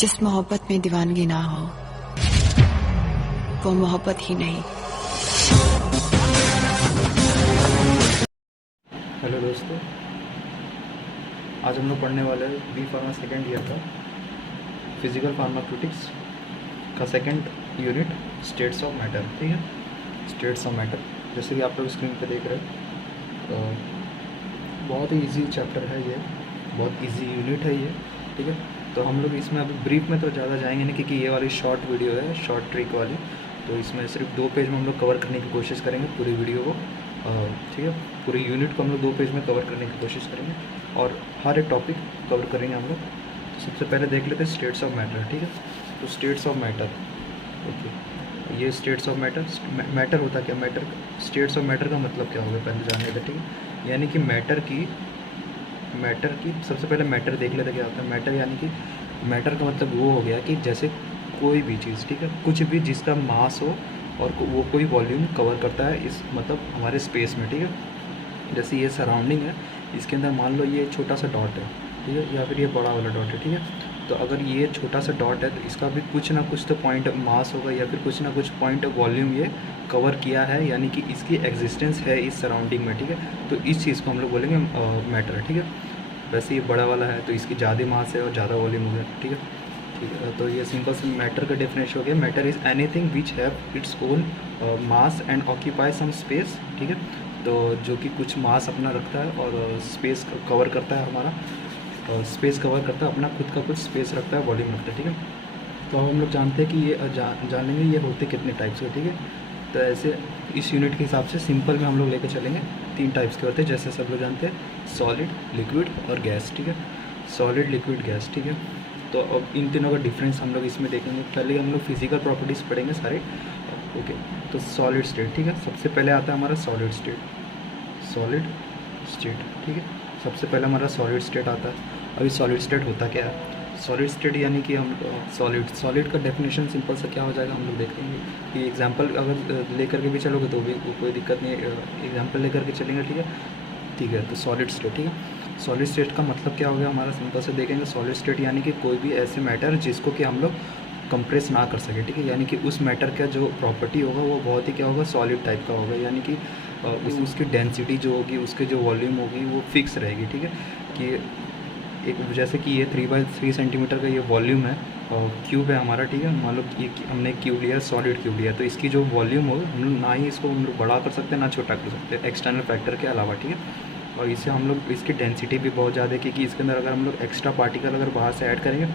जिस मोहब्बत में दीवानगी ना हो वो मोहब्बत ही नहीं। हेलो दोस्तों, आज हम लोग पढ़ने वाले हैं बी फार्मा सेकेंड ईयर का फिजिकल फार्माक्यूटिक्स का second unit states of matter. ठीक है, स्टेट्स ऑफ मैटर जैसे कि आप लोग स्क्रीन पे देख रहे हैं। बहुत ही इजी चैप्टर है ये, बहुत इजी यूनिट है ये। ठीक है, तो हम लोग इसमें अभी ब्रीफ में तो ज़्यादा जाएंगे नहीं, क्योंकि ये वाली शॉर्ट वीडियो है, शॉर्ट ट्रिक वाली। तो इसमें सिर्फ 2 पेज में हम लोग कवर करने की कोशिश करेंगे पूरी वीडियो को। ठीक है, पूरी यूनिट को हम लोग 2 पेज में कवर करने की कोशिश करेंगे और हर एक टॉपिक कवर करेंगे हम लोग। तो सबसे पहले देख लेते हैं स्टेट्स ऑफ मैटर। ठीक है, तो स्टेट्स ऑफ मैटर, ओके, ये स्टेट्स ऑफ मैटर। मैटर होता क्या, मैटर, स्टेट्स ऑफ मैटर का मतलब क्या होगा पहले जानने का। ठीक है, यानी कि मैटर की सबसे पहले मैटर देख लेते क्या होता है। मैटर यानी कि मैटर का मतलब वो हो गया कि जैसे कोई भी चीज़, ठीक है, कुछ भी जिसका मास हो और वो कोई वॉल्यूम कवर करता है इस मतलब हमारे स्पेस में। ठीक है, जैसे ये सराउंडिंग है, इसके अंदर मान लो ये छोटा सा डॉट है, ठीक है, या फिर ये बड़ा वाला डॉट है। ठीक है, तो अगर ये छोटा सा डॉट है तो इसका भी कुछ ना कुछ तो पॉइंट मास होगा या फिर कुछ ना कुछ पॉइंट वॉल्यूम ये कवर किया है, यानी कि इसकी एग्जिस्टेंस है इस सराउंडिंग में। ठीक है, तो इस चीज़ को हम लोग बोलेंगे मैटर। ठीक है, वैसे ये बड़ा वाला है तो इसकी ज़्यादा मास है और ज़्यादा वॉल्यूम हो गया। ठीक है, ठीक है, तो ये सिंपल से मैटर का डेफिनेशन हो गया। Matter is anything which have its own mass and occupy some space. ठीक है, तो जो कि कुछ मास अपना रखता है और स्पेस कवर करता है, हमारा स्पेस कवर करता है, अपना खुद का कुछ स्पेस रखता है, वॉल्यूम रखता है। ठीक है, तो अब हम लोग जानते हैं कि ये जानेंगे ये होते कितने टाइप्स के। ठीक है, तो ऐसे इस यूनिट के हिसाब से सिंपल में हम लोग लेकर चलेंगे। 3 टाइप्स के होते हैं, जैसे सब लोग जानते हैं, सॉलिड, लिक्विड और गैस। ठीक है, सॉलिड, लिक्विड, गैस। ठीक है, तो अब इन तीनों का डिफरेंस हम लोग इसमें देखेंगे। पहले हम लोग फिजिकल प्रॉपर्टीज़ पढ़ेंगे सारे। ओके, तो सॉलिड स्टेट। ठीक है, सबसे पहले आता है हमारा सॉलिड स्टेट। सॉलिड स्टेट, ठीक है, सबसे पहले हमारा सॉलिड स्टेट आता है। अभी सॉलिड स्टेट होता क्या है। सॉलिड स्टेट यानी कि हम सॉलिड का डेफिनेशन सिंपल सा क्या हो जाएगा हम लोग देखेंगे कि एग्जांपल अगर लेकर के भी चलोगे तो भी कोई दिक्कत नहीं है, एग्जांपल लेकर के चलेंगे। ठीक है, ठीक है, तो सॉलिड स्टेट। ठीक है, सॉलिड स्टेट का मतलब क्या हो गया हमारा, सिंपल से देखेंगे। सॉलिड स्टेट यानी कि कोई भी ऐसे मैटर जिसको कि हम लोग कंप्रेस ना कर सके। ठीक है, यानी कि उस मैटर का जो प्रॉपर्टी होगा वो बहुत ही क्या होगा, सॉलिड टाइप का होगा, यानी कि उसकी डेंसिटी जो होगी, उसके जो वॉल्यूम होगी वो फिक्स रहेगी। ठीक है, कि एक जैसे कि ये 3x3 सेंटीमीटर का ये वॉल्यूम है, क्यूब है हमारा। ठीक है, मान लो ये हमने क्यूब लिया, सॉलिड क्यूब लिया, तो इसकी जो वॉल्यूम होगा हम लोग ना ही इसको हम लोग बड़ा कर सकते हैं ना छोटा कर सकते हैं एक्सटर्नल फैक्टर के अलावा। ठीक है, और इससे हम लोग इसकी डेंसिटी भी बहुत ज़्यादा है, क्योंकि इसके अंदर अगर हम लोग एक्स्ट्रा पार्टिकल अगर बाहर से ऐड करेंगे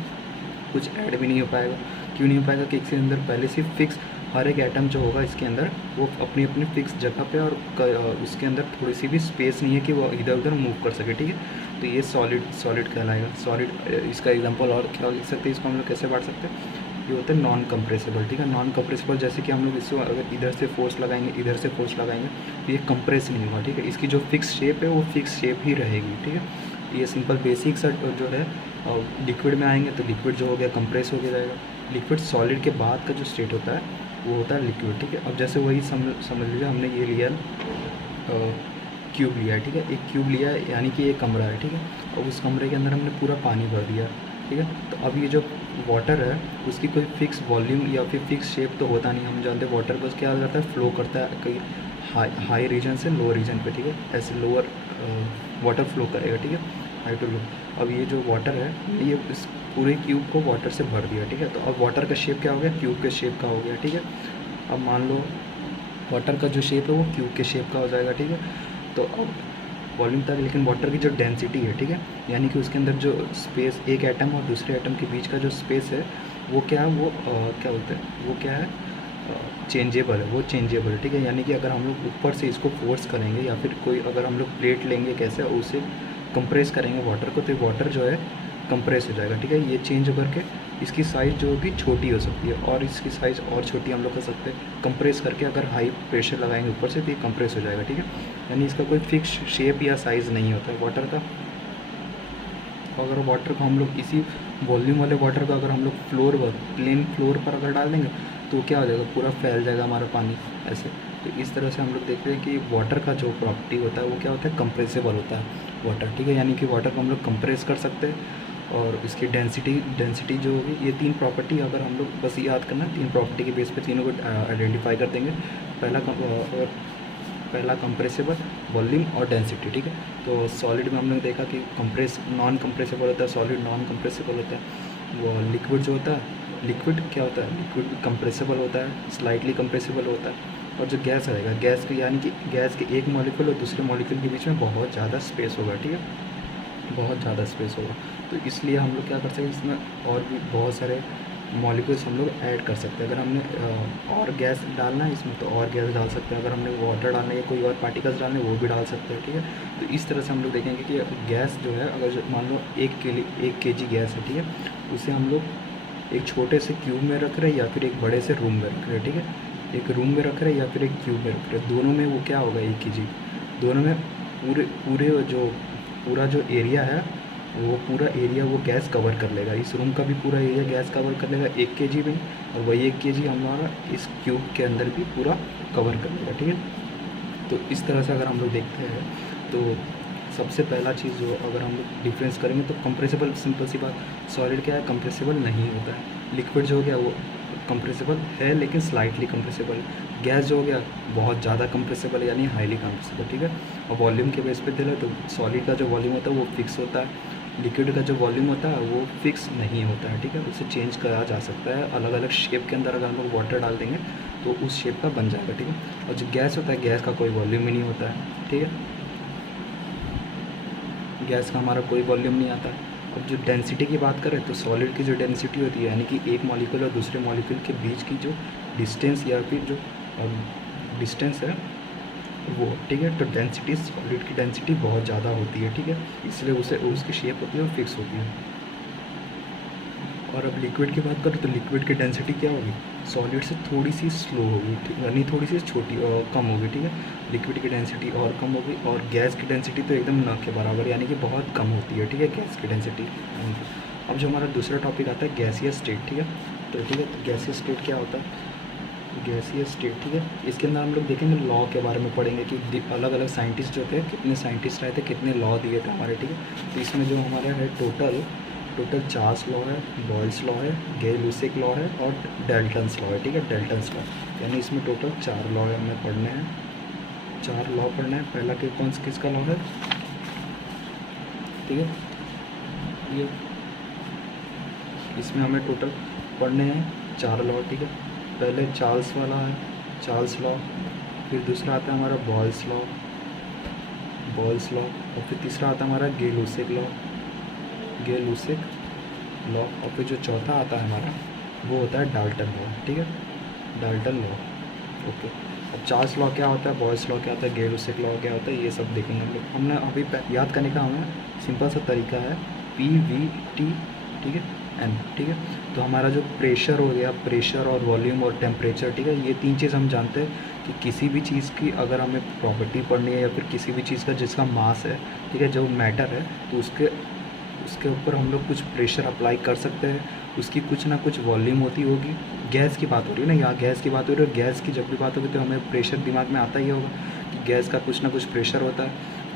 कुछ ऐड भी नहीं हो पाएगा। क्यों नहीं हो पाएगा कि इसके अंदर पहले से फिक्स हर एक एटम जो होगा इसके अंदर वो अपनी अपनी फिक्स जगह पे और उसके अंदर थोड़ी सी भी स्पेस नहीं है कि वो इधर उधर मूव कर सके। ठीक है, तो ये सॉलिड कहलाएगा। सॉलिड, इसका एग्जांपल और क्या लिख सकते हैं, इसको हम लोग कैसे बांट सकते हैं, ये होता है नॉन कंप्रेसिबल। ठीक है, नॉन कंप्रेसिबल जैसे कि हम लोग इसको अगर इधर से फोर्स लगाएंगे, इधर से फोर्स लगाएंगे तो ये कंप्रेस नहीं होगा। ठीक है, इसकी जो फिक्स शेप है वो फिक्स शेप ही रहेगी। ठीक है, ये सिंपल बेसिक सा जो है। लिक्विड में आएंगे तो लिक्विड जो हो गया कंप्रेस हो गया जाएगा। लिक्विड सॉलिड के बाद का जो स्टेट होता है वो होता है लिक्विड। ठीक है, अब जैसे वही समझ लीजिए हमने ये लिया क्यूब लिया है। ठीक है, एक क्यूब लिया है यानी कि एक कमरा है। ठीक है, और उस कमरे के अंदर हमने पूरा पानी भर दिया। ठीक है, तो अब ये जो वाटर है उसकी कोई फिक्स वॉल्यूम या फिर फिक्स शेप तो होता नहीं। हम जानते हैं वाटर को क्या करता है, फ्लो करता है कहीं हाई रीजन से लो रीजन पे। ठीक है, ऐसे लोअर वाटर फ्लो करेगा। ठीक है, हाई टू लो। अब ये जो वाटर है ये इस पूरे क्यूब को वाटर से भर दिया। ठीक है, तो अब वाटर का शेप क्या हो गया, क्यूब के शेप का हो गया। ठीक है, अब मान लो वाटर का जो शेप है वो क्यूब के शेप का हो जाएगा। ठीक है, तो अब वॉल्यूम तक, लेकिन वाटर की जो डेंसिटी है, ठीक है, यानी कि उसके अंदर जो स्पेस एक एटम और दूसरे एटम के बीच का जो स्पेस है वो क्या है, वो क्या बोलते हैं, वो क्या है, चेंजेबल है, वो चेंजेबल है। ठीक है, यानी कि अगर हम लोग ऊपर से इसको फोर्स करेंगे या फिर कोई अगर हम लोग प्लेट लेंगे कैसे और उसे कंप्रेस करेंगे वाटर को, तो वाटर जो है कंप्रेस हो जाएगा। ठीक है, ये चेंज करके इसकी साइज़ जो होगी छोटी हो सकती है और इसकी साइज़ और छोटी हम लोग कर सकते हैं। कंप्रेस करके अगर हाई प्रेशर लगाएंगे ऊपर से तो ये कंप्रेस हो जाएगा। ठीक है, यानी इसका कोई फिक्स शेप या साइज़ नहीं होता है वाटर का। अगर वाटर को हम लोग इसी वॉल्यूम वाले वाटर को अगर हम लोग फ्लोर पर, प्लेन फ्लोर पर अगर डाल देंगे तो क्या हो जाएगा, पूरा फैल जाएगा हमारा पानी ऐसे। तो इस तरह से हम लोग देखते हैं कि वाटर का जो प्रॉपर्टी होता है वो क्या होता है, कंप्रेसिबल होता है वाटर। ठीक है, यानी कि वाटर को हम लोग कंप्रेस कर सकते हैं और इसकी डेंसिटी जो होगी, ये 3 प्रॉपर्टी अगर हम लोग बस याद करना, 3 प्रॉपर्टी के बेस पे तीनों को आइडेंटिफाई कर देंगे। पहला कंप्रेसिबल, वॉल्यूम और डेंसिटी, ठीक है। तो सॉलिड में हमने देखा कि नॉन कंप्रेसिबल होता है, सॉलिड नॉन कंप्रेसिबल होता है। वो लिक्विड जो होता है, लिक्विड क्या होता है, लिक्विड कंप्रेसिबल होता है, स्लाइटली कंप्रेसिबल होता है। और जो गैस रहेगा, गैस के यानी कि गैस के एक मॉलिक्यूल और दूसरे मॉलिक्यूल के बीच में बहुत ज़्यादा स्पेस होगा, ठीक है, बहुत ज़्यादा स्पेस होगा। तो इसलिए हम लोग क्या कर सकते हैं, इसमें और भी बहुत सारे मॉलिक्यूल्स हम लोग ऐड कर सकते हैं। अगर हमने और गैस डालना है इसमें तो और गैस डाल सकते हैं, अगर हमने वाटर डालना है या कोई और पार्टिकल्स डालने वो भी डाल सकते हैं, ठीक है। तो इस तरह से हम लोग देखेंगे कि गैस जो है, अगर मान लो 1 kg गैस है, ठीक है, उसे हम लोग एक छोटे से क्यूब में रख रहे हैं या फिर एक बड़े से रूम में रख रहे हैं, ठीक है। एक रूम में रख रहे हैं या फिर एक क्यूब में रख रहे हैं, दोनों में वो क्या होगा, 1 kg। दोनों में पूरा जो एरिया है, वो पूरा एरिया वो गैस कवर कर लेगा। इस रूम का भी पूरा एरिया गैस कवर कर लेगा 1 kg में, और वही 1 kg हमारा इस क्यूब के अंदर भी पूरा कवर कर लेगा, ठीक है। तो इस तरह से अगर हम लोग देखते हैं तो सबसे पहला चीज़ जो अगर हम लोग डिफरेंस करेंगे तो कंप्रेसिबल, सिंपल सी बात, सॉलिड क्या है, कंप्रेसिबल नहीं होता है। लिक्विड जो हो गया वो कंप्रेसिबल है लेकिन स्लाइटली कंप्रेसिबल। गैस जो हो गया बहुत ज़्यादा कंप्रेसिबल यानी हाईली कंप्रेसिबल, ठीक है। और वॉल्यूम के बेस पे दिला तो सॉलिड का जो वॉल्यूम होता है वो फिक्स होता है, लिक्विड का जो वॉल्यूम होता है वो फिक्स नहीं होता है, ठीक है। उसे चेंज करा जा सकता है, अलग अलग शेप के अंदर अगर हम लोग वाटर डाल देंगे तो उस शेप का बन जाएगा, ठीक है। और जो गैस होता है, गैस का कोई वॉल्यूम ही नहीं होता है, ठीक है, गैस का हमारा कोई वॉल्यूम नहीं आता है। अब जो डेंसिटी की बात करें तो सॉलिड की जो डेंसिटी होती है, यानी कि एक मॉलिक्यूल और दूसरे मॉलिक्यूल के बीच की जो डिस्टेंस या फिर जो डिस्टेंस है वो, ठीक है। तो डेंसिटी, सॉलिड की डेंसिटी बहुत ज़्यादा होती है, ठीक है, इसलिए उसे उसकी शेप होती है और फिक्स होती है। और अब लिक्विड की बात करें तो लिक्विड की डेंसिटी क्या होगी, सॉलिड से थोड़ी सी स्लो होगी, ठीक, यानी थोड़ी सी छोटी और कम होगी, ठीक है। लिक्विड की डेंसिटी और कम होगी, और गैस की डेंसिटी तो एकदम न के बराबर यानी कि बहुत कम होती है, ठीक है, गैस की डेंसिटी। अब जो हमारा दूसरा टॉपिक आता है गैसीय स्टेट, ठीक है। तो ठीक है, तो गैसीय स्टेट क्या होता है, गैसीय स्टेट, ठीक है। इसके अंदर हम लोग देखेंगे लॉ के बारे में पढ़ेंगे कि अलग अलग साइंटिस्ट जो थे, कितने साइंटिस्ट आए थे, कितने लॉ दिए थे हमारे, ठीक है। तो इसमें जो हमारे है टोटल 4 लॉ है, बॉयल्स लॉ है, गे-लुसिक लॉ है और डाल्टन्स लॉ है, ठीक है, डाल्टन्स लॉ, यानी इसमें टोटल 4 लॉ है, हमें पढ़ने हैं, 4 लॉ पढ़ना है। पहला किसका लॉ है, ठीक है, ये इसमें हमें टोटल पढ़ने हैं 4 लॉ, ठीक है। पहले चार्ल्स वाला है, चार्ल्स लॉ, फिर दूसरा आता है हमारा बॉयल्स लॉ, और फिर तीसरा आता है हमारा गे-लुसिक लॉ, और फिर जो चौथा आता है हमारा वो होता है डाल्टन लॉ, ठीक है, डाल्टन लॉ, ओके। अब चार्ल्स लॉ क्या होता है, बॉयल्स लॉ क्या होता है, गे-लुसिक लॉ क्या होता है, ये सब देखेंगे हम लोग। हमने अभी याद करने का हमें सिंपल सा तरीका है, PVT, ठीक है, N, ठीक है। तो हमारा जो प्रेशर हो गया, प्रेशर और वॉल्यूम और टेम्परेचर, ठीक है, ये 3 चीज़ हम जानते हैं कि किसी भी चीज़ की अगर हमें प्रॉपर्टी पढ़नी है या फिर किसी भी चीज़ का जिसका मास है, ठीक है, जो मैटर है, तो उसके ऊपर हम लोग कुछ प्रेशर अप्लाई कर सकते हैं, उसकी कुछ ना कुछ वॉल्यूम होती होगी। गैस की बात हो रही है ना, यहाँ गैस की बात हो रही है, और गैस की जब भी बात होगी तो हमें प्रेशर दिमाग में आता ही होगा कि गैस का कुछ ना कुछ प्रेशर होता है,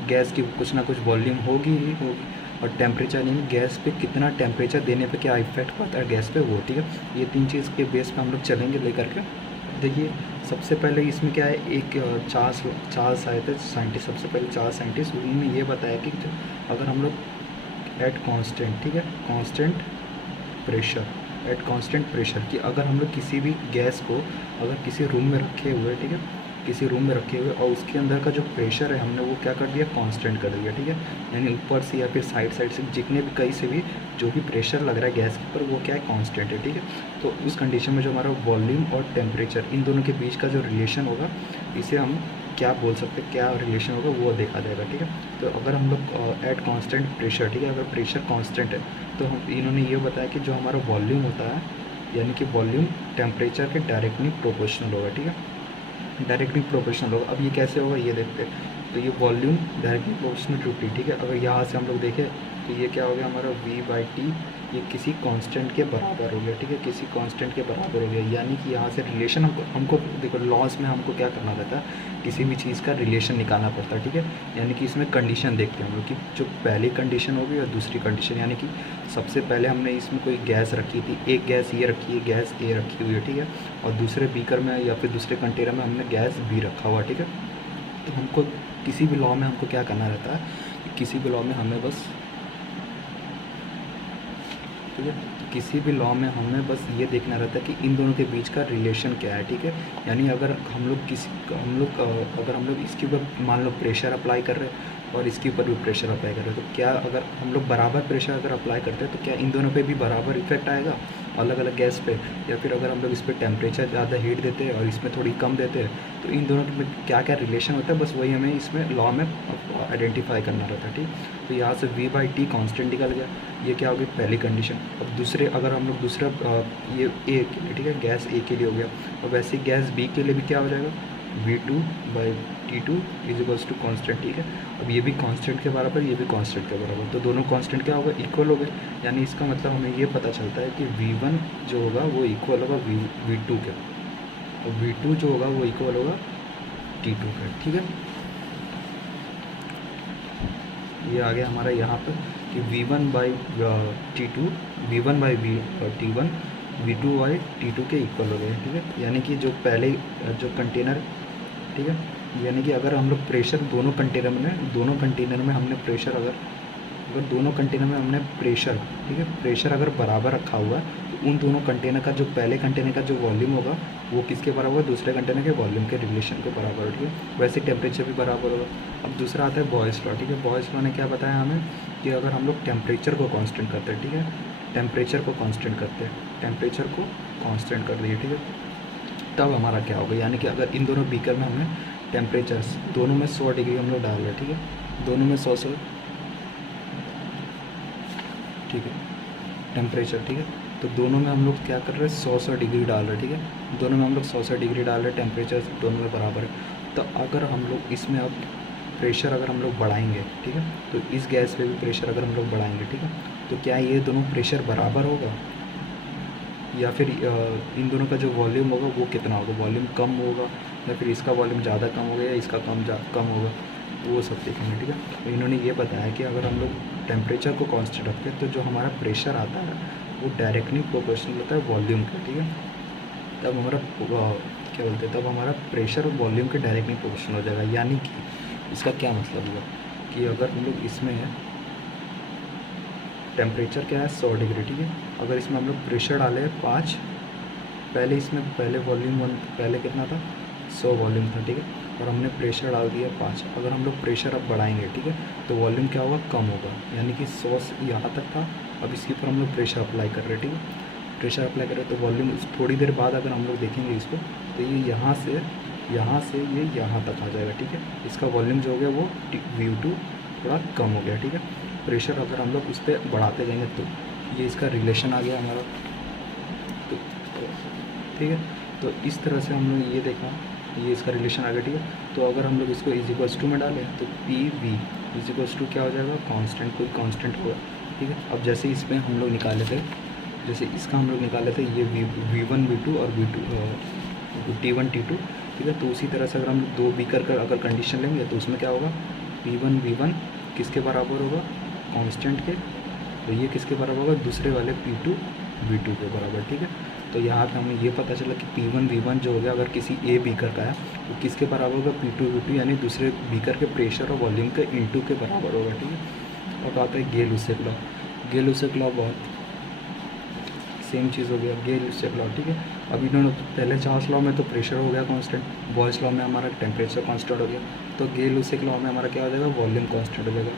गैस की कुछ ना कुछ वॉल्यूम होगी ही होगी, और टेम्परेचर यानी गैस पे कितना टेम्परेचर देने पे क्या इफेक्ट पड़ता है गैस पे, वो, ठीक है। ये 3 चीज़ के बेस पे हम लोग चलेंगे लेकर के। देखिए सबसे पहले इसमें क्या है, एक चार्ल्स आए थे साइंटिस्ट, सबसे पहले चार्ल्स साइंटिस्ट, उन्होंने ये बताया कि अगर हम लोग एट कांस्टेंट, ठीक है, कांस्टेंट प्रेशर कि अगर हम लोग किसी भी गैस को अगर किसी रूम में रखे हुए, ठीक है, किसी रूम में रखे हुए, और उसके अंदर का जो प्रेशर है हमने वो क्या कर दिया, कांस्टेंट कर दिया, ठीक है, यानी ऊपर से या फिर साइड से जितने भी कहीं से भी जो भी प्रेशर लग रहा है गैस के ऊपर वो क्या है, कांस्टेंट है, ठीक है। तो उस कंडीशन में जो हमारा वॉल्यूम और टेम्परेचर इन दोनों के बीच का जो रिलेशन होगा, इसे हम क्या बोल सकते हैं, क्या रिलेशन होगा वो देखा जाएगा, ठीक है। तो अगर हम लोग एट कांस्टेंट प्रेशर, ठीक है, अगर प्रेशर कांस्टेंट है तो इन्होंने ये बताया कि जो हमारा वॉल्यूम होता है, यानी कि वॉल्यूम टेम्परेचर के डायरेक्टली प्रोपोर्शनल होगा, ठीक है, डायरेक्टली प्रोपोर्शनल होगा। अब ये कैसे होगा ये देखते हैं। तो ये volume directly proportional to T, ठीक है। अगर यहाँ से हम लोग देखें तो ये क्या हो गया हमारा V/T, ये किसी कांस्टेंट के बराबर हो गया, ठीक है, किसी कांस्टेंट के बराबर हो गया, यानी कि यहाँ से रिलेशन हमको देखो लॉस में हमको क्या करना रहता है, किसी भी चीज़ का रिलेशन निकालना पड़ता है, ठीक है। यानी कि इसमें कंडीशन देखते हैं हम लोग कि जो पहली कंडीशन होगी और दूसरी कंडीशन, यानी कि सबसे पहले हमने इसमें कोई गैस रखी थी, एक गैस ये रखी है, गैस ए रखी हुई है, ठीक है, और दूसरे बीकर में या फिर दूसरे कंटेनर में हमने गैस बी रखा हुआ, ठीक है। तो हमको किसी भी लॉ में हमको क्या करना रहता है कि किसी भी लॉ में हमें बस, ठीक है, किसी भी लॉ में हमें बस ये देखना रहता है कि इन दोनों के बीच का रिलेशन क्या है, ठीक है। यानी अगर हम लोग अगर हम लोग इसके ऊपर मान लो प्रेशर अप्लाई कर रहे हैं और इसके ऊपर भी प्रेशर अप्लाई कर रहे हैं, तो क्या अगर हम लोग बराबर प्रेशर अगर अप्लाई करते हैं तो क्या इन दोनों पे भी बराबर इफेक्ट आएगा अलग अलग गैस पे, या फिर अगर हम लोग इस पर टेम्परेचर ज़्यादा हीट देते हैं और इसमें थोड़ी कम देते हैं तो इन दोनों में क्या क्या रिलेशन होता है, बस वही हमें इसमें लॉ में आइडेंटिफाई करना रहता है, ठीक। तो यहाँ से V/T कांस्टेंट निकल गया, ये क्या होगी पहली कंडीशन। अब दूसरे अगर हम लोग दूसरा ये ए के लिए, ठीक है, गैस ए के लिए हो गया, और वैसे गैस बी के लिए भी क्या हो जाएगा V2/T2 is equals to constant, ठीक है। अब ये भी कांस्टेंट के बराबर, ये भी कांस्टेंट के बराबर, तो दोनों कांस्टेंट क्या होगा इक्वल हो गए। यानी इसका मतलब हमें ये पता चलता है कि V1 जो होगा वो इक्वल होगा V2 के, और V2 जो होगा वो इक्वल होगा T2 का, ठीक है। ये आ गया हमारा यहाँ पर कि V1/T2 V1/T1 V2/T2 के इक्वल हो गए, ठीक है। यानी कि जो पहले जो कंटेनर, ठीक है, यानी कि अगर हम लोग प्रेशर दोनों कंटेनर में हमने प्रेशर अगर दोनों कंटेनर में हमने प्रेशर, ठीक है, प्रेशर अगर बराबर रखा हुआ है तो उन दोनों कंटेनर का जो पहले कंटेनर का जो वॉल्यूम होगा वो किसके बराबर होगा, दूसरे कंटेनर के वॉल्यूम के रिलेशन के बराबर होगा, ठीक है। वैसे टेम्परेचर भी बराबर होगा। अब दूसरा आता है बॉयल्स लॉ, ठीक है। बॉयल्स लॉ ने क्या बताया हमें कि अगर हम लोग टेम्परेचर को कांस्टेंट करते हैं, ठीक है, टेम्परेचर को कांस्टेंट करते हैं, टेम्परेचर को कांस्टेंट कर दिए, ठीक है, तब हमारा क्या होगा, यानी कि अगर इन दोनों बीकर में हमने टेम्परेचर्स दोनों में 100 डिग्री हम लोग डाल रहे हैं, ठीक है, दोनों में 100, ठीक है, टेम्परेचर, ठीक है, तो दोनों में हम लोग क्या कर रहे हैं 100 डिग्री डाल रहे हैं, ठीक है, दोनों में हम लोग 100 डिग्री डाल रहे हैं, टेम्परेचर दोनों में बराबर है। तो अगर हम लोग इसमें अब प्रेशर अगर हम लोग बढ़ाएंगे, ठीक है, तो इस गैस पे भी प्रेशर अगर हम लोग बढ़ाएंगे, ठीक है, तो क्या ये दोनों प्रेशर बराबर होगा, या फिर इन दोनों का जो वॉल्यूम होगा वो कितना होगा, वॉल्यूम कम होगा या फिर इसका वॉल्यूम ज़्यादा कम होगा या इसका कम होगा, वो सब देखेंगे, ठीक है। तो इन्होंने ये बताया कि अगर हम लोग टेम्परेचर को कांस्टेंट रखते हैं तो जो हमारा प्रेशर आता है वो डायरेक्टली प्रोपोर्शनल होता है वॉल्यूम का, ठीक है। तब हमारा क्या बोलते हैं, तब हमारा प्रेशर और वॉल्यूम के डायरेक्टली प्रोपोर्शनल हो जाएगा। यानी कि इसका क्या मतलब हुआ कि अगर हम लोग इसमें टेम्परेचर क्या है 100 डिग्री, ठीक है, अगर इसमें हम लोग प्रेशर डाले 5, पहले वॉल्यूम पहले कितना था 100 वॉल्यूम था, ठीक है, और हमने प्रेशर डाल दिया 5। अगर हम लोग प्रेशर अब बढ़ाएंगे, ठीक है, तो वॉल्यूम क्या होगा कम होगा, यानी कि 100 से यहाँ तक था, अब इसके ऊपर हम लोग प्रेशर अप्लाई कर रहे हैं, ठीक है, प्रेशर अप्लाई कर रहे हैं तो वॉल्यूम थोड़ी देर बाद अगर हम लोग देखेंगे इसको तो ये यहाँ से ये यहाँ तक आ जाएगा, ठीक है। इसका वॉल्यूम जो हो गया वो V2 थोड़ा कम हो गया, ठीक है। प्रेशर अगर हम लोग इस पर बढ़ाते जाएंगे तो ये इसका रिलेशन आ गया हमारा, तो ठीक है। तो इस तरह से हम लोग ये देखा, ये इसका रिलेशन आ गया, ठीक है। तो अगर हम लोग इसको इज इक्वल्स टू में डालें तो PV इज इक्वल्स टू क्या हो जाएगा, कांस्टेंट, कोई कांस्टेंट होगा, ठीक है। अब जैसे इसमें हम लोग निकाले थे, जैसे इसका हम लोग निकाले थे ये V1 V2 और T1 T2, ठीक है। तो उसी तरह से अगर हम लोग 2 बीकर का अगर कंडीशन लेंगे तो उसमें क्या होगा P1 V1 किसके बराबर होगा, कांस्टेंट के, तो ये किसके बराबर होगा, दूसरे वाले P2 V2 के बराबर, ठीक है। तो यहाँ पे हमें ये पता चला कि P1 V1 जो हो गया अगर किसी ए बीकर का है तो किसके बराबर होगा, P2 V2, यानी दूसरे बीकर के प्रेशर और वॉल्यूम के इनटू के बराबर होगा, ठीक है। और आता है गेल-लुसेक लॉ। गेल-लुसेक लॉ बहुत सेम चीज़ हो गया, गेल-लुसेक लॉ, ठीक है। अब इन्होंने पहले चार्ल्स लॉ में तो प्रेशर हो गया कांस्टेंट, बॉयल्स लॉ में हमारा टेम्परेचर कांस्टेंट हो गया, तो गेल-लुसेक लॉ में हमारा क्या हो जाएगा, वॉल्यूम कांस्टेंट हो जाएगा,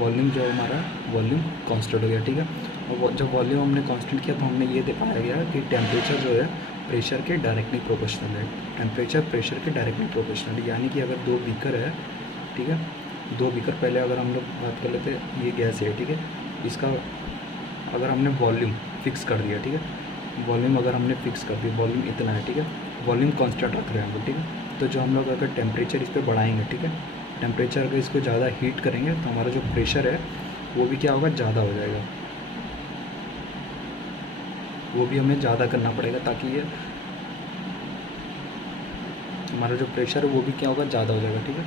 वॉल्यूम जो हमारा वॉल्यूम कांस्टेंट हो गया, ठीक है। और जब वॉल्यूम हमने कांस्टेंट किया तो हमने ये दिखाया गया कि टेम्परेचर जो है प्रेशर के डायरेक्टली प्रोपोर्शनल है, टेम्परेचर प्रेशर के डायरेक्टली प्रोपोर्शनल है। यानी कि अगर 2 बीकर है, ठीक है, 2 बीकर, पहले अगर हम लोग बात कर लेते हैं, ये गैस है, ठीक है, इसका अगर हमने वॉल्यूम फिक्स कर दिया, ठीक है, वॉल्यूम अगर हमने फिक्स कर दिया, वॉल्यूम इतना है, ठीक है, वॉल्यूम कांस्टेंट रख रहे हैं हम लोग, ठीक है। तो जो हम लोग अगर टेम्परेचर इस पर बढ़ाएंगे, ठीक है, टेम्परेचर अगर इसको ज़्यादा हीट करेंगे तो हमारा जो प्रेशर है वो भी क्या होगा, ज़्यादा हो जाएगा, वो भी हमें ज़्यादा करना पड़ेगा ताकि ये हमारा जो प्रेशर है वो भी क्या होगा, ज़्यादा हो जाएगा, ठीक है।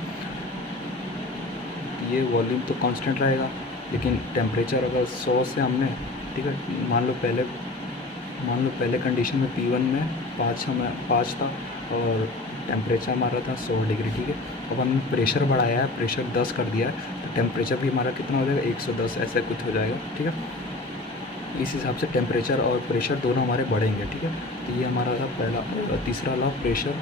ये वॉल्यूम तो कांस्टेंट रहेगा, लेकिन टेम्परेचर अगर 100 से हमने ठीक है। मान लो पहले कंडीशन में P1 में 5 था और टेम्परेचर हमारा था 100 डिग्री, ठीक है। अब हमने प्रेशर बढ़ाया है, प्रेशर 10 कर दिया है, तो टेम्परेचर भी हमारा कितना हो जाएगा 110 ऐसा कुछ हो जाएगा, ठीक है। इस हिसाब से टेम्परेचर और प्रेशर दोनों हमारे बढ़ेंगे, ठीक है। तो ये हमारा था पहला। तीसरा law pressure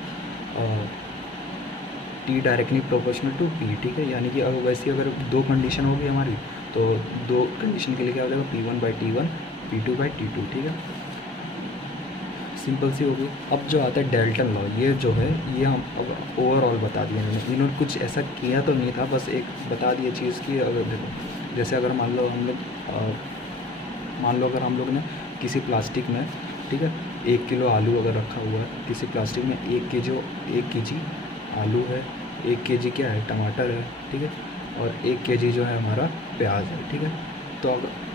T directly proportional to P, ठीक है। यानी कि वैसे अगर दो कंडीशन होगी हमारी तो दो कंडीशन के लिए क्या हो जाएगा P1/T1 P2/T2, ठीक है। सिंपल सी होगी। अब जो आता है डेल्टन लॉ, ये जो है ये हम अब ओवरऑल बता दिया इन्होंने कुछ ऐसा किया तो नहीं था, बस एक बता दिया चीज़ की। अगर देखो जैसे अगर मान लो अगर हम लोग ने किसी प्लास्टिक में, ठीक है, 1 किलो आलू अगर रखा हुआ है, किसी प्लास्टिक में 1 केजी आलू है, 1 केजी क्या है टमाटर है, ठीक है, और 1 केजी जो है हमारा प्याज है, ठीक है। तो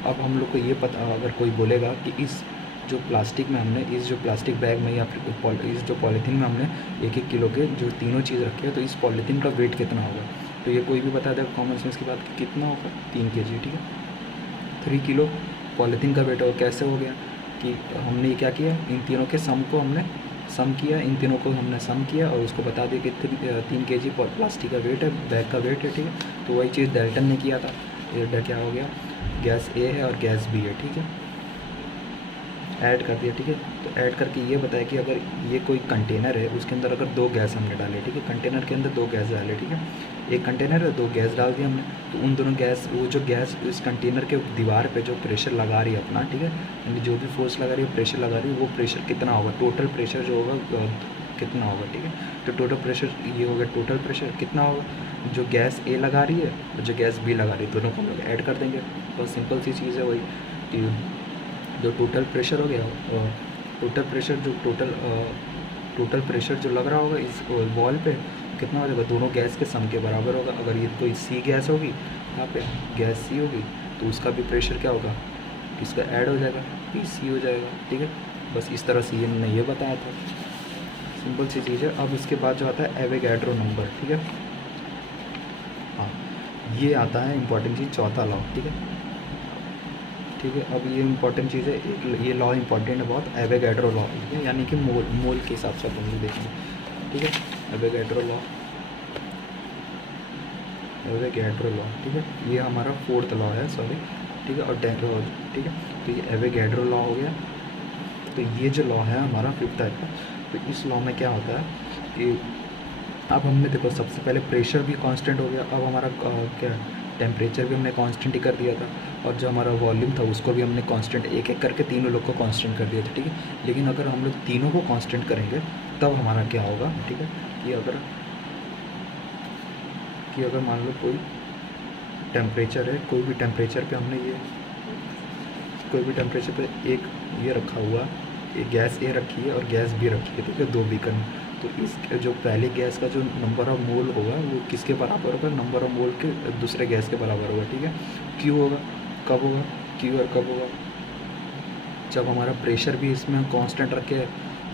अब हम लोग को ये पता, अगर कोई बोलेगा कि इस जो प्लास्टिक में हमने, इस जो प्लास्टिक बैग में या फिर इस जो पॉलीथीन में हमने 1-1 किलो के जो तीनों चीज़ रखी है, तो इस पॉलीथीन का वेट कितना होगा, तो ये कोई भी बता देगा कॉमन सेंस की बात कि कितना होगा 3 केजी, ठीक है। 3 किलो पॉलीथीन का वेट होगा। कैसे हो गया कि हमने क्या किया, इन तीनों के सम को हमने सम किया, इन तीनों को हमने सम किया और उसको बता दिया कि 3 केजी प्लास्टिक का वेट है, बैग का वेट है, ठीक है। तो वही चीज़ डेल्टन ने किया था। ये क्या हो गया, गैस ए है और गैस बी है, ठीक है, ऐड कर दिया, ठीक है। तो ऐड करके ये बताया कि अगर ये कोई कंटेनर है, उसके अंदर अगर 2 गैस हमने डाले, ठीक है, कंटेनर के अंदर 2 गैस डाले, ठीक है, एक कंटेनर है 2 गैस डाल दिया हमने, तो उन दोनों गैस, वो जो गैस इस कंटेनर के दीवार पे जो प्रेशर लगा रही है अपना, ठीक है, यानी जो भी फोर्स लगा रही है, प्रेशर लगा रही है, वो प्रेशर कितना होगा, टोटल प्रेशर जो होगा कितना होगा, ठीक है। तो टोटल प्रेशर ये होगा, टोटल प्रेशर कितना होगा, जो गैस ए लगा रही है और जो गैस बी लगा रही है, दोनों को हम लोग ऐड कर देंगे। बस सिंपल सी चीज़ है वही कि जो टोटल प्रेशर हो गया, टोटल प्रेशर जो टोटल प्रेशर जो लग रहा होगा इस वॉल पे कितना हो जाएगा, दोनों गैस के सम के बराबर होगा। अगर ये कोई सी गैस होगी, यहाँ पे गैस सी होगी, तो उसका भी प्रेशर क्या होगा, इसका ऐड हो जाएगा, PC हो जाएगा, ठीक है। बस इस तरह से ये मैंने ये बताया था, सिंपल सी चीज़ है। अब इसके बाद जो आता है एवोगैड्रो नंबर, ठीक है। हाँ, ये आता है इंपॉर्टेंट चीज़, चौथा लॉ, ठीक है, ठीक है। अब ये इंपॉर्टेंट चीज़ है, ये लॉ इंपॉर्टेंट है बहुत, एवोगैड्रो लॉ, ठीक है, यानी कि मोल के हिसाब से अपन लोग देखेंगे, ठीक है। एवोगैड्रो लॉ, ठीक है, ये हमारा 4th लॉ है, सॉरी, ठीक है, और 10th लॉ, ठीक है। तो ये एवोगैड्रो लॉ हो गया। तो ये जो लॉ है हमारा 5th टाइप का, तो इस लॉ में क्या होता है कि अब हमने देखो सबसे पहले प्रेशर भी कांस्टेंट हो गया, अब हमारा क्या टेम्परेचर भी हमने कांस्टेंट ही कर दिया था, और जो हमारा वॉल्यूम था उसको भी हमने कांस्टेंट एक एक करके तीनों लोग को कांस्टेंट कर दिया था, ठीक है। लेकिन अगर हम लोग तीनों को कांस्टेंट करेंगे तब हमारा क्या होगा, ठीक है, कि अगर मान लो कोई टेम्परेचर है, कोई भी टेम्परेचर पे हमने कोई भी टेम्परेचर पे एक ये रखा हुआ, एक गैस ए रखी है और गैस बी रखी है, ठीक है, 2 बीकर में। तो इस जो पहले गैस का जो नंबर ऑफ मोल होगा वो किसके बराबर होगा, नंबर ऑफ मोल के दूसरे गैस के बराबर होगा, ठीक है। क्यू होगा, कब होगा क्यू, और कब होगा जब हमारा प्रेशर भी इसमें कांस्टेंट रखे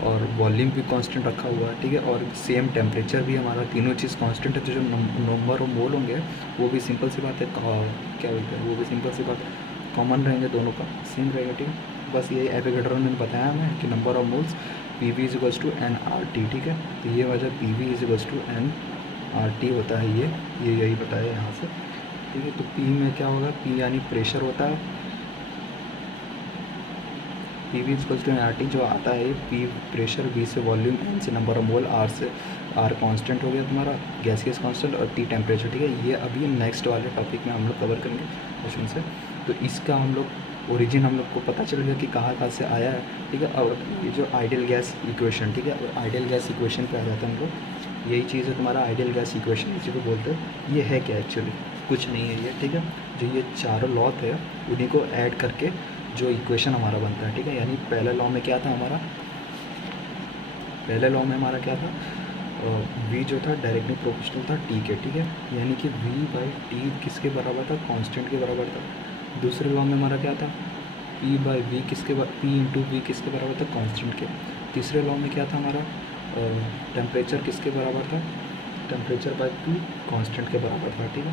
और वॉल्यूम भी कांस्टेंट रखा हुआ है, ठीक है, और सेम टेम्परेचर भी हमारा, तीनों चीज़ कांस्टेंट है, तो जो नंबर ऑफ मोल होंगे वो भी सिंपल सी बात है, क्या बोलते हैं, वो भी सिंपल सी बात कॉमन रहेंगे, दोनों का सेम रहेगा, ठीक है। बस ये एवोगैड्रो ने बताया हमें कि number of moles PV = nRT, ठीक है। तो ये वजह PV = nRT होता है, ये यही बताया यहाँ से, ठीक है। तो P में क्या होगा, P यानी प्रेशर होता है, PV = nRT जो आता है, P प्रेशर, V से वॉल्यूम, N से number of mole, R constant हो गया तुम्हारा गैसियस कांस्टेंट, और T टेम्परेचर, ठीक है। ये अभी नेक्स्ट वाले टॉपिक में हम लोग कवर करेंगे क्वेश्चन से। तो इसका हम लोग ओरिजिन हम लोग को पता चल गया कि कहाँ से आया है, ठीक है। और ये जो आइडियल गैस इक्वेशन, ठीक है, आइडियल गैस इक्वेशन पे आ जाता है हम लोग, यही चीज़ है तुम्हारा आइडियल गैस इक्वेशन, इसी को बोलते हैं। ये है क्या, एक्चुअली कुछ नहीं है ये, ठीक है। जो ये चारों लॉ थे उन्हीं को ऐड करके जो इक्वेशन हमारा बनता है, ठीक है। यानी पहले लॉ में क्या था हमारा, पहले लॉ में हमारा क्या था, V जो था डायरेक्टली प्रोपोर्शनल था T के, ठीक है, यानी कि V/T किसके बराबर था, कांस्टेंट के बराबर था। दूसरे लॉ में हमारा क्या था, P/V P/V किसके बराबर था, कांस्टेंट के। तीसरे लॉ में क्या था हमारा, टेम्परेचर किसके बराबर था, टेम्परेचर/P कांस्टेंट के बराबर था, ठीक है।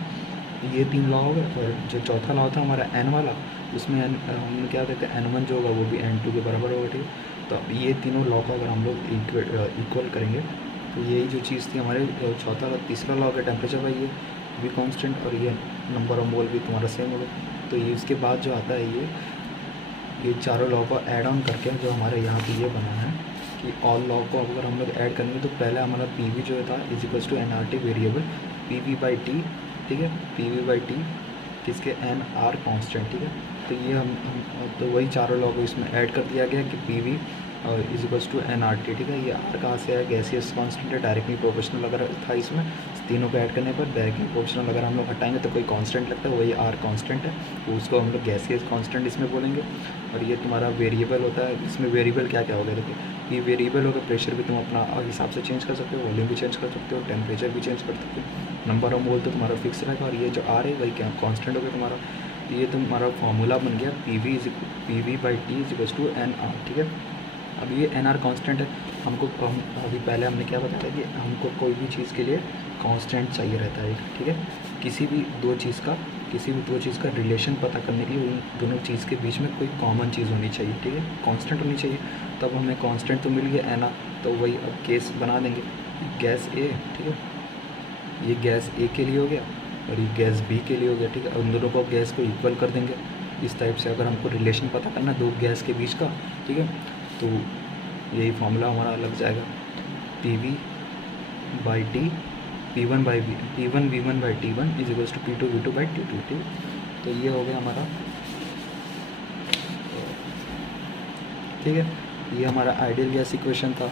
ये 3 लॉ हो गए। और जो चौथा लॉ था हमारा N वाला, उसमें हम क्या कहते हैं N1 जो होगा वो भी N2 के बराबर होगा, ठीक है। तो अब ये तीनों लॉ को अगर हम लोग इक्वल करेंगे तो यही जो चीज़ थी हमारे तीसरा लॉ का टेम्परेचर भाई ये भी कांस्टेंट और ये नंबर ऑफ मोल भी तुम्हारा सेम होगा। तो ये उसके बाद जो आता है ये चारों लॉ को ऐड ऑन करके जो हमारे यहाँ पे ये बना है कि ऑल लॉ को अगर हम लोग ऐड करेंगे तो पहले हमारा पी वी जो था is equals to NRT variable P V by T, ठीक है, पी वी बाई टी किसके NR कांस्टेंट, ठीक है। तो ये हम तो वही चारों लॉ को इसमें ऐड कर दिया गया कि P V is equals to NRT, ठीक है। ये R कहाँ से है, गैसियस कांस्टेंट है, डायरेक्टली प्रोपोर्शनल अगर था इसमें तीनों को ऐड करने पर डायरेक्टली प्रोपोर्शनल अगर हम लोग हटाएंगे तो कोई कांस्टेंट लगता है, वही R कांस्टेंट है, तो उसको हम लोग गैसियस कांस्टेंट इसमें बोलेंगे। और ये तुम्हारा वेरिएबल होता है, इसमें वेरिएबल क्या क्या होगा देखो, ये वेरिएबल होगा, प्रेशर भी तुम अपना हिसाब से चेंज कर सकते हो, वॉल्यूम भी चेंज कर सकते हो, टेम्परेचर भी चेंज कर सकते हो, नंबर ऑफ मोल तो तुम्हारा फिक्स रहेगा, और ये जो R है वही क्या कांस्टेंट होगा तुम्हारा। ये तुम्हारा फार्मूला बन गया P V by T is equals to NR, ठीक है। अब ये NR कांस्टेंट है, हमको अभी पहले हमने क्या बताया कि हमको कोई भी चीज़ के लिए कांस्टेंट चाहिए रहता है, ठीक है। किसी भी दो चीज़ का रिलेशन पता करने के लिए उन दोनों चीज़ के बीच में कोई कॉमन चीज़ होनी चाहिए, ठीक है, कांस्टेंट होनी चाहिए। तब हमें कांस्टेंट तो मिल गया NR, तो वही अब केस बना देंगे गैस A, ठीक है, ये गैस A के लिए हो गया और ये गैस B के लिए हो गया, ठीक है। उन दोनों को गैस को इक्वल कर देंगे इस टाइप से, अगर हमको रिलेशन पता करना दो गैस के बीच का, ठीक है, तो यही फॉर्मूला हमारा लग जाएगा P V by T P1 V1 by T1 is equals to P2 V2 by T2, ठीक है। तो ये हो गया हमारा, ठीक है, ये हमारा आइडियल गैस इक्वेशन था,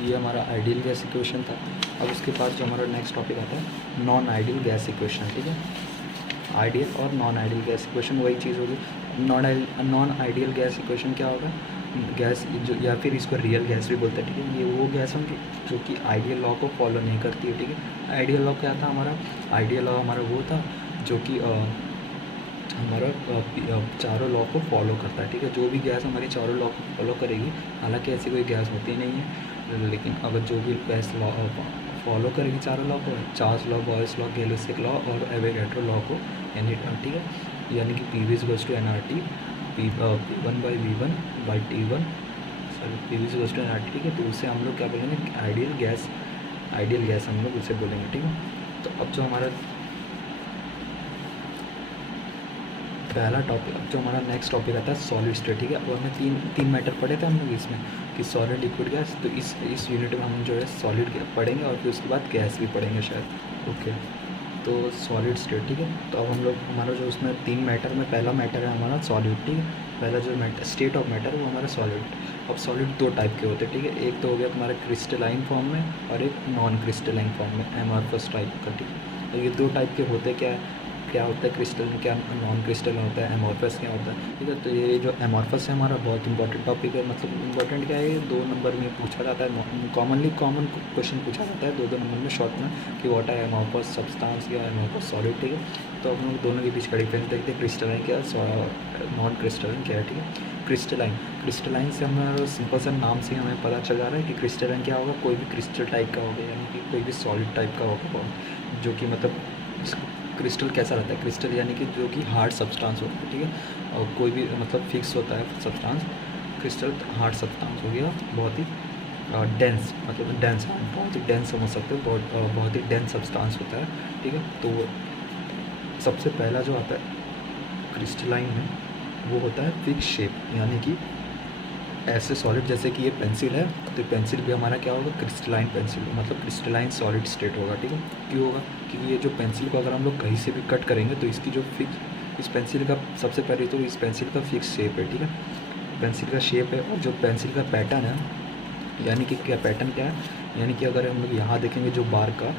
ये हमारा आइडियल गैस इक्वेशन था। अब उसके बाद जो हमारा नेक्स्ट टॉपिक आता है नॉन आइडियल गैस इक्वेशन, ठीक है। आइडियल और नॉन आइडियल गैस इक्वेशन वही चीज़ होगी। नॉन आइडियल गैस इक्वेशन क्या होगा, गैस जो या फिर इसको रियल गैस भी बोलते हैं, ठीक है। ये वो गैस होंगी जो कि आइडियल लॉ को फॉलो नहीं करती है, ठीक है। आइडियल लॉ क्या था हमारा, आइडियल लॉ हमारा वो था जो कि हमारा चारों लॉ को फॉलो करता है, ठीक है। जो भी गैस हमारी चारों लॉ को फॉलो करेगी, हालांकि ऐसी कोई गैस होती नहीं है, लेकिन अगर जो भी गैस लॉ फॉलो करेगी चारों लॉ को, Charles law, Boyle's law, Gay Lussac law और एवोगैड्रो लॉ को, ठीक है, यानी कि P V is equals to NRT P1 by V1 by T1, sorry P V is equals to NRT, ठीक है। तो उससे हम लोग क्या बोलेंगे, आइडियल गैस हम लोग उसे बोलेंगे, ठीक है। तो अब जो हमारा पहला टॉपिक, अब जो हमारा नेक्स्ट टॉपिक आता है सॉलिड स्टेट, ठीक है। अब हमें तीन मैटर पढ़े थे हम लोग इसमें कि सॉलिड, लिक्विड, गैस। तो इस यूनिट में हम जो है सॉलिड पढ़ेंगे और फिर उसके बाद गैस भी पढ़ेंगे शायद, ओके। तो सॉलिड स्टेट, ठीक है। तो अब हम लोग हमारा जो उसमें तीन मैटर में पहला मैटर है हमारा सॉलिड, ठीक है। पहला जो मैटर स्टेट ऑफ मैटर वो हमारा सॉलिड। अब सॉलिड दो टाइप के होते हैं, ठीक है। एक तो हो गया तुम्हारा क्रिस्टलाइन फॉर्म में और एक नॉन क्रिस्टलाइन फॉर्म में, एमॉर्फस टाइप का, ठीक है। तो ये दो टाइप के होते क्या होता है क्रिस्टल, क्या नॉन क्रिस्टल होता है, एमॉर्फस क्या होता है, ठीक है। तो ये जो एमॉर्फस है हमारा बहुत इंपॉर्टेंट टॉपिक है, मतलब इंपॉर्टेंट क्या है, ये 2 नंबर में पूछा जाता है, कॉमन क्वेश्चन पूछा जाता है 2 नंबर में शॉर्ट में कि व्हाट है एमॉर्फस सब्सटेंस या एमॉर्फस सॉलिड, ठीक है। तो हम लोग दोनों के बीच का डिफरेंस देखते हैं, क्रिस्टलाइन क्या नॉन क्रिस्टलाइन क्या है, ठीक है। क्रिस्टलाइन से हमारा सिंपल सा नाम से हमें पता चल जा रहा है कि क्रिस्टलाइन क्या होगा, कोई भी क्रिस्टल टाइप का होगा, यानी कि कोई भी सॉलिड टाइप का होगा, जो कि मतलब क्रिस्टल कैसा रहता है, क्रिस्टल यानी कि जो कि हार्ड सब्सटेंस होता है, ठीक है। और कोई भी मतलब फिक्स होता है सब्सटेंस, क्रिस्टल हार्ड सब्सटेंस हो गया, बहुत ही डेंस, मतलब डेंस, बहुत ही डेंस समझ सकते हो, बहुत ही डेंस सब्सटेंस होता है, ठीक है। तो सबसे पहला जो आता है क्रिस्टलाइन में वो होता है फिक्स शेप, यानी कि ऐसे सॉलिड जैसे कि ये पेंसिल है, तो पेंसिल भी हमारा क्या होगा, क्रिस्टलाइन पेंसिल, मतलब क्रिस्टलाइन सॉलिड स्टेट होगा, ठीक है। क्यों होगा, क्योंकि ये जो पेंसिल को अगर हम लोग कहीं से भी कट करेंगे तो इसकी जो फिक्स, इस पेंसिल का सबसे पहले तो इस पेंसिल का फिक्स शेप है, ठीक है, पेंसिल का शेप है। और जो पेंसिल का पैटर्न है, यानी कि क्या पैटर्न क्या है, यानी कि अगर हम लोग यहाँ देखेंगे जो बार का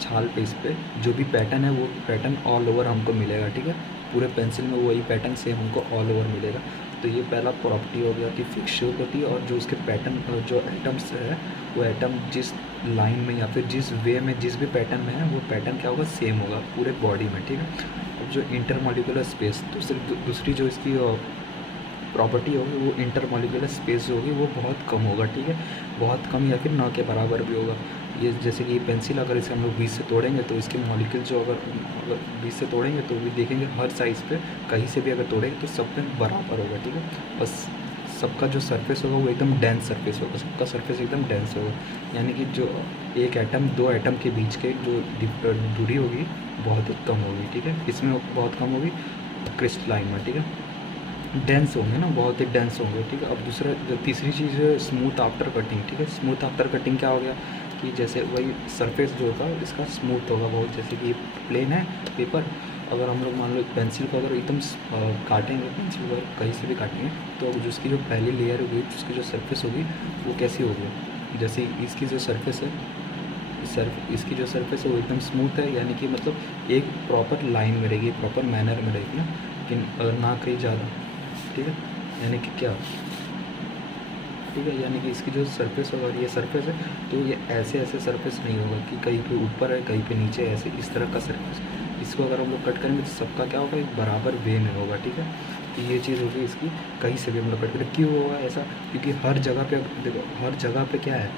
छाल पे, इस पर जो भी पैटर्न है वो पैटर्न ऑल ओवर हमको मिलेगा, ठीक है। पूरे पेंसिल में वही पैटर्न सेम हमको ऑल ओवर मिलेगा। तो ये पहला प्रॉपर्टी हो गया कि फिक्स शेप होती है, और जो उसके पैटर्न जो एटम्स है वो एटम जिस लाइन में या फिर जिस वे में जिस भी पैटर्न में है वो पैटर्न क्या होगा, सेम होगा पूरे बॉडी में, ठीक है। अब जो इंटरमॉलिक्यूलर स्पेस, दूसरी जो इसकी प्रॉपर्टी होगी वो इंटरमॉलिक्यूलर स्पेस जो होगी वो बहुत कम होगा, ठीक है, बहुत कम या फिर न के बराबर भी होगा। ये जैसे कि ये पेंसिल अगर इसे हम लोग बीच से तोड़ेंगे तो इसके मॉलिक्यूल जो अगर बीच से तोड़ेंगे तो भी देखेंगे हर साइज़ पे कहीं से भी अगर तोड़ेंगे तो सब पे बराबर होगा, ठीक है। बस सबका जो सरफेस होगा वो एकदम डेंस सरफेस होगा, सबका सरफेस एकदम डेंस होगा, यानी कि जो एक एटम दो एटम के बीच के जो दूरी होगी बहुत ही कम होगी, ठीक है। इसमें बहुत कम होगी क्रिस्टलाइन में, ठीक है। डेंस होंगे ना, बहुत ही डेंस होंगे, ठीक है। अब तीसरी चीज़ है स्मूथ आफ्टर कटिंग, ठीक है। स्मूथ आफ्टर कटिंग क्या हो गया कि जैसे वही सरफेस जो होगा इसका स्मूथ होगा बहुत, जैसे कि प्लेन है पेपर, अगर हम लोग मान लो पेंसिल को अगर एकदम काटेंगे, पेंसिल को कहीं से भी काटेंगे तो जो उसकी जो पहली लेयर होगी, उसकी जो सरफेस होगी वो कैसी होगी, जैसे इसकी जो सरफेस है इसकी जो सरफेस है वो एकदम स्मूथ है, यानी कि मतलब एक प्रॉपर लाइन में रहेगी, प्रॉपर मैनर में रहेगी ना, लेकिन ना कहीं ज़्यादा, ठीक है। यानी कि क्या, ठीक है, यानी कि इसकी जो सरफेस होगा, ये सरफेस है तो ये ऐसे सरफेस नहीं होगा कि कहीं पे ऊपर है कहीं पे नीचे है, ऐसे इस तरह का सरफेस। इसको अगर हम लोग कट करेंगे तो सबका क्या होगा, एक बराबर वे में होगा, ठीक है। तो ये चीज़ होगी इसकी, कहीं से भी हम लोग कट करें। क्यों होगा ऐसा, क्योंकि हर जगह पे देखो, हर जगह पे क्या है,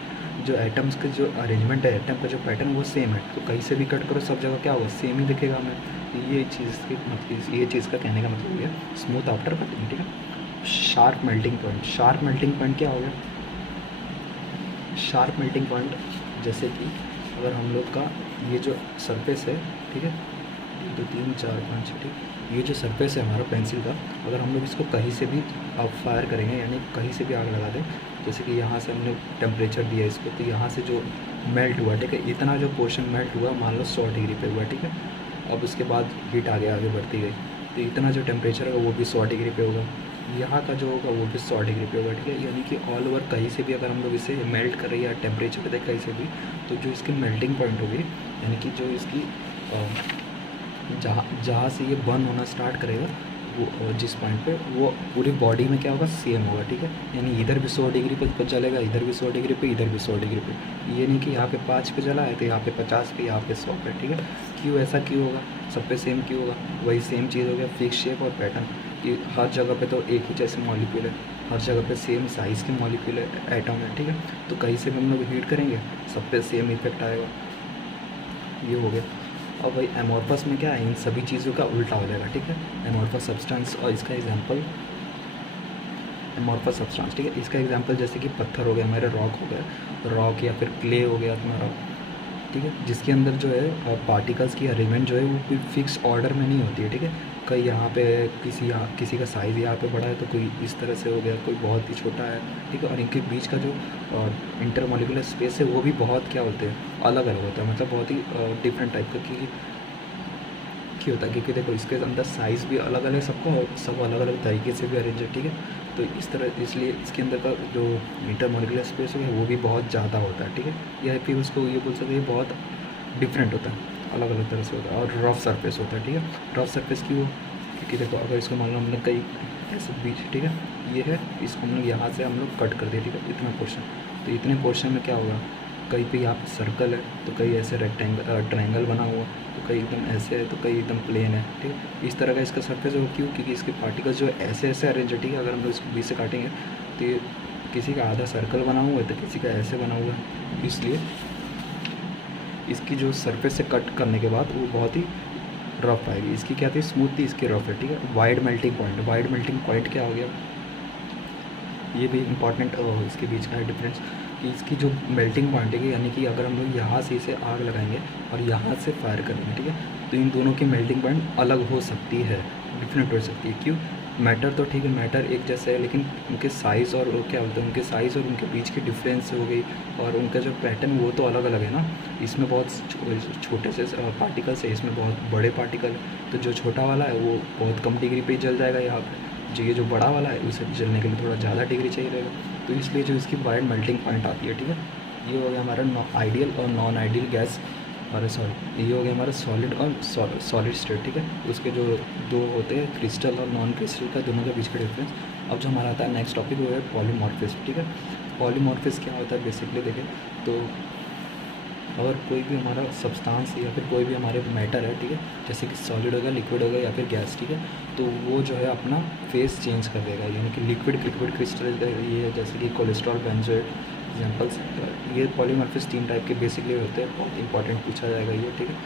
जो एटम्स के जो अरेंजमेंट है, एटम का जो पैटर्न है वो सेम है, तो कहीं से भी कट करो सब जगह क्या होगा, सेम ही दिखेगा हमें। ये चीज़ की मतलब, ये चीज़ का कहने का मतलब ये स्मूथ आफ्टर कटिंग, ठीक है। Sharp melting point, sharp melting point क्या हो गया, शार्प मेल्टिंग पॉइंट जैसे कि अगर हम लोग का ये जो सरफेस है, ठीक है, 1 2 3 4 5 6, ठीक, ये जो सरफेस है हमारा पेंसिल का, अगर हम लोग इसको कहीं से भी अब फायर करेंगे, यानी कहीं से भी आग लगा दें, जैसे कि यहाँ से हमने टेम्परेचर दिया इसको, तो यहाँ से जो मेल्ट हुआ, ठीक है, इतना जो पोर्शन मेल्ट हुआ मान लो 100 डिग्री पे हुआ, ठीक है। अब उसके बाद हीट आगे बढ़ती गई, तो इतना जो टेम्परेचर है वो भी 100 डिग्री पे होगा, यहाँ का जो होगा वो भी 100 डिग्री पे होगा, ठीक है। यानी कि ऑल ओवर कहीं से भी अगर हम लोग इसे मेल्ट कर रहे हैं या टेम्परेचर दें कहीं से भी, तो जो इसकी मेल्टिंग पॉइंट होगी, यानी कि जो इसकी जहाँ से ये बर्न होना स्टार्ट करेगा, वो जिस पॉइंट पे, वो पूरी बॉडी में क्या होगा, सेम होगा, ठीक है। यानी इधर भी 100 डिग्री पे जलेगा, इधर भी 100 डिग्री पे, इधर भी 100 डिग्री पे, ये नहीं कि यहाँ पे 5 पे जला है तो यहाँ पे 50 पे, यहाँ पे 100 पे, ठीक है। क्यों ऐसा क्यों होगा, सब पे सेम क्यों होगा, वही सेम चीज़ हो गया, फिक्स शेप और पैटर्न, कि हर जगह पे तो एक ही जैसे मॉलिक्यूल है, हर जगह पे सेम साइज़ के मॉलिक्यूल है, एटम है, ठीक है। तो कहीं से भी हम लोग हीट करेंगे सब पे सेम इफेक्ट आएगा, ये हो गया। अब भाई एमोर्फस में क्या है, इन सभी चीज़ों का उल्टा हो जाएगा, ठीक है। एमोर्फस सब्सटेंस, और इसका एग्जांपल एमोर्फस सब्सटेंस, ठीक है। इसका एग्जांपल जैसे कि पत्थर हो गया, हमारे रॉक हो गया, रॉक या फिर क्ले हो गया तुम्हारा, ठीक है, जिसके अंदर जो है पार्टिकल्स की अरेंजमेंट जो है वो कोई फिक्स ऑर्डर में नहीं होती है, ठीक है। कहीं यहाँ पे किसी का साइज़ यहाँ पे बड़ा है तो कोई इस तरह से हो गया, कोई बहुत ही छोटा है, ठीक है। और इनके बीच का जो इंटरमॉलिक्यूलर स्पेस है वो भी बहुत क्या होते हैं, अलग अलग होता है, मतलब बहुत ही डिफरेंट टाइप का, क्योंकि क्यों होता है, क्योंकि देखो इसके अंदर साइज़ भी अलग अलग सबका, सब अलग अलग तरीके से भी अरेंज है, ठीक है। तो इस तरह, इसलिए इसके अंदर का जो इंटरमॉलिक्यूलर स्पेस है वो भी बहुत ज़्यादा होता है, ठीक है। या फिर उसको ये बोल सकते हैं बहुत डिफरेंट होता है, अलग अलग तरह से होता है। और रफ सरफेस होता है, ठीक है। रफ सरफेस क्यों, क्योंकि देखो अगर इसको मान लो हमने कई ऐसे बीच, ठीक है, ये है, इसको हम लोग यहाँ से हम लोग कट कर दिए, ठीक है, इतना पोर्शन, तो इतने पोर्शन में क्या होगा, कहीं पे यहाँ पे सर्कल है तो कहीं ऐसे रेक्टेंगल ट्रायंगल बना हुआ, तो कहीं एकदम ऐसे है तो कहीं एकदम प्लेन है, ठीक है। इस तरह का इसका सरफेस होगा, क्यों, क्योंकि इसके पार्टिकल्स जो है ऐसे अरेंज है, ठीक है। अगर हम लोग इसको बीच से काटेंगे तो ये किसी का आधा सर्कल बना हुआ है तो किसी का ऐसे बना हुआ है, इसलिए इसकी जो सरफेस से कट करने के बाद वो बहुत ही रफ आएगी। इसकी क्या थी, स्मूथ थी, इसकी रफ है, ठीक है। Wide melting point, wide melting point क्या हो गया, ये भी इंपॉर्टेंट इसके बीच का है डिफरेंस, कि इसकी जो मेल्टिंग पॉइंट है, यानी कि अगर हम लोग यहाँ से इसे आग लगाएंगे और यहाँ से फायर करेंगे, ठीक है, तो इन दोनों की मेल्टिंग पॉइंट अलग हो सकती है, डिफरेंट हो सकती है। क्यों, मैटर तो ठीक है, मैटर एक जैसा है, लेकिन उनके साइज़ और क्या बोलते हैं, उनके साइज़ और उनके बीच की डिफरेंस हो गई, और उनका जो पैटर्न वो तो अलग अलग है ना। इसमें बहुत छोटे से पार्टिकल्स है, इसमें बहुत बड़े पार्टिकल है, तो जो छोटा वाला है वो बहुत कम डिग्री पे ही जल जाएगा यहाँ पे, जो ये जो बड़ा वाला है उसे जलने के लिए थोड़ा ज़्यादा डिग्री चाहिए रहेगा, तो इसलिए जो इसकी वाइड मेल्टिंग पॉइंट आती है, ठीक है। ये हो गया हमारा आइडियल और नॉन आइडियल गैस, और सॉरी ये हो गया हमारा सॉलिड और सॉलिड स्टेट, ठीक है। उसके जो दो होते हैं क्रिस्टल और नॉन क्रिस्टल का, दोनों के बीच का डिफरेंस। अब जो हमारा आता है नेक्स्ट टॉपिक वो है पॉलीमॉर्फिज्म, ठीक है। पॉलीमॉर्फिज्म क्या होता है, बेसिकली देखें तो अगर कोई भी हमारा सब्सटेंस या फिर कोई भी हमारे मैटर है, ठीक है, जैसे कि सॉलिड होगा, लिक्विड होगा या फिर गैस, ठीक है, तो वो जो है अपना फेस चेंज कर देगा, यानी कि लिक्विड क्रिस्टल ये है, जैसे कि कोलेस्ट्रॉल, बेंजोएट, एग्जाम्पल्स ये पॉलीमॉर्फिज्म 3 टाइप के बेसिकली होते हैं, बहुत इंपॉर्टेंट पूछा जाएगा ये, ठीक है।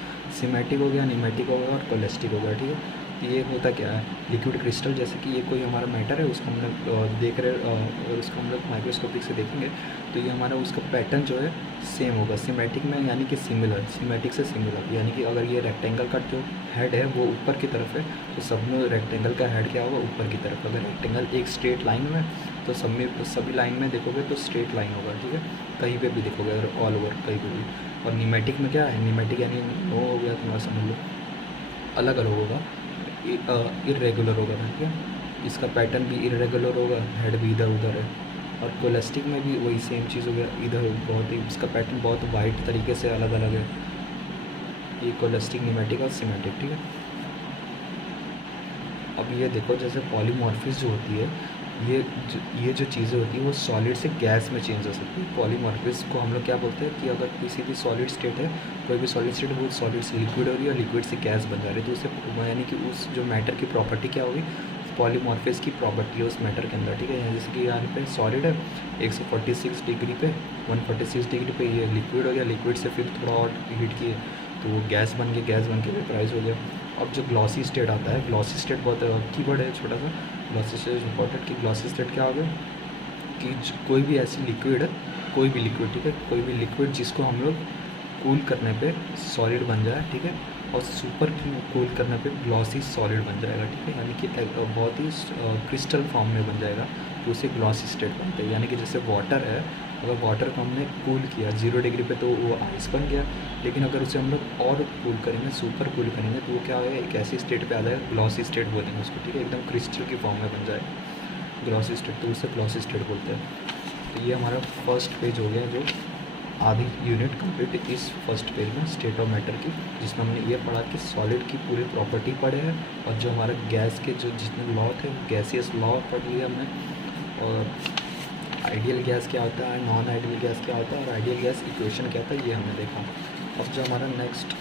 सिमेटिक हो गया, निमेटिक हो गया और कोलेस्टिक हो गया, ठीक है। तो ये होता क्या है, लिक्विड क्रिस्टल, जैसे कि ये कोई हमारा मैटर है, उसको हम लोग देख रहे और उसको हम लोग माइक्रोस्कोपिक से देखेंगे तो ये हमारा उसका पैटर्न जो है सेम होगा। सिमेटिक में यानी कि सिमिलर, सिमेटिक से सिमिलर, यानी कि अगर ये रेक्टेंगल का जो हेड है वो ऊपर की तरफ है तो सब में रेक्टेंगल का हेड क्या होगा, ऊपर की तरफ। अगर रेक्टेंगल एक स्ट्रेट लाइन में तो सब में सभी लाइन में देखोगे तो स्ट्रेट लाइन होगा, ठीक है, कहीं पे भी देखोगे अगर ऑल ओवर कहीं पे भी। और निमेटिक में क्या है, निमेटिक यानी वो हो गया तुम्हारा समझ लो अलग अलग होगा, इरेगुलर होगा, ठीक है, इसका पैटर्न भी इरेगुलर होगा, हेड भी इधर उधर है। और कोलेस्टिक में भी वही सेम चीज़ हो गया, इधर बहुत ही इसका पैटर्न बहुत वाइड तरीके से अलग अलग है। ये कोलेस्टिक, निमेटिक और सिमेटिक, ठीक है। अब ये देखो जैसे पॉलीमॉर्फिज्म जो होती है, ये जो चीज़ें होती हैं वो सॉलिड से गैस में चेंज हो सकती है। पॉलीमॉर्फिज्म को हम लोग क्या बोलते हैं कि अगर किसी भी सॉलिड स्टेट है, कोई भी सॉलिड स्टेट वो सॉलिड से लिक्विड हो रही है और लिक्विड से गैस बन जा रही है, तो उससे यानी कि उस जो मैटर की प्रॉपर्टी क्या होगी, पॉलीमॉर्फिज्म की प्रॉपर्टी है उस मैटर के अंदर, ठीक है। जैसे कि यहाँ पे सॉलिड है 146 डिग्री पे, 146 डिग्री पे ये लिक्विड हो गया, लिक्विड से फिर थोड़ा और हीट किए तो वो गैस बन गई, गैस बन के वेपराइज हो गया। अब जो ग्लॉसी स्टेट आता है, ग्लॉसी स्टेट बहुत कीवर्ड है छोटा सा, ग्लॉसी स्टेट इंपॉर्टेंट कि ग्लॉसी स्टेट क्या होगा कि कोई भी ऐसी लिक्विड है, कोई भी लिक्विड, ठीक है, कोई भी लिक्विड जिसको हम लोग कूल करने पे सॉलिड बन जाए, ठीक है, और सुपर कूल करने पे ग्लॉसी सॉलिड बन जाएगा, ठीक है, यानी कि बहुत ही क्रिस्टल फॉर्म में बन जाएगा, तो उसे ग्लॉसी स्टेट बनते हैं। यानी कि जैसे वाटर है, अगर वाटर को हमने कूल किया 0 डिग्री पे तो वो आइस बन गया, लेकिन अगर उसे हम लोग और कूल करेंगे, सुपर कूल करेंगे, तो वो क्या होगा, एक ऐसी स्टेट पे आ जाएगा, ग्लॉसी स्टेट बोलेंगे उसको, ठीक है, एकदम क्रिस्टल की फॉर्म में बन जाएगा ग्लॉसी स्टेट, तो उसे ग्लॉसी स्टेट बोलते हैं। तो ये हमारा फर्स्ट पेज हो गया, जो आधी यूनिट कंप्लीट इस फर्स्ट पेज में स्टेट ऑफ मैटर की, जिसमें हमने ये पढ़ा कि सॉलिड की पूरी प्रॉपर्टी पढ़े हैं, और जो हमारा गैस के जो जितने लॉ थे गैसियस लॉ पढ़ लिया हमने, और आइडियल गैस क्या होता है, नॉन आइडियल गैस क्या होता है, और आइडियल गैस इक्वेशन क्या होता है, ये हमने देखा। अब जो हमारा नेक्स्ट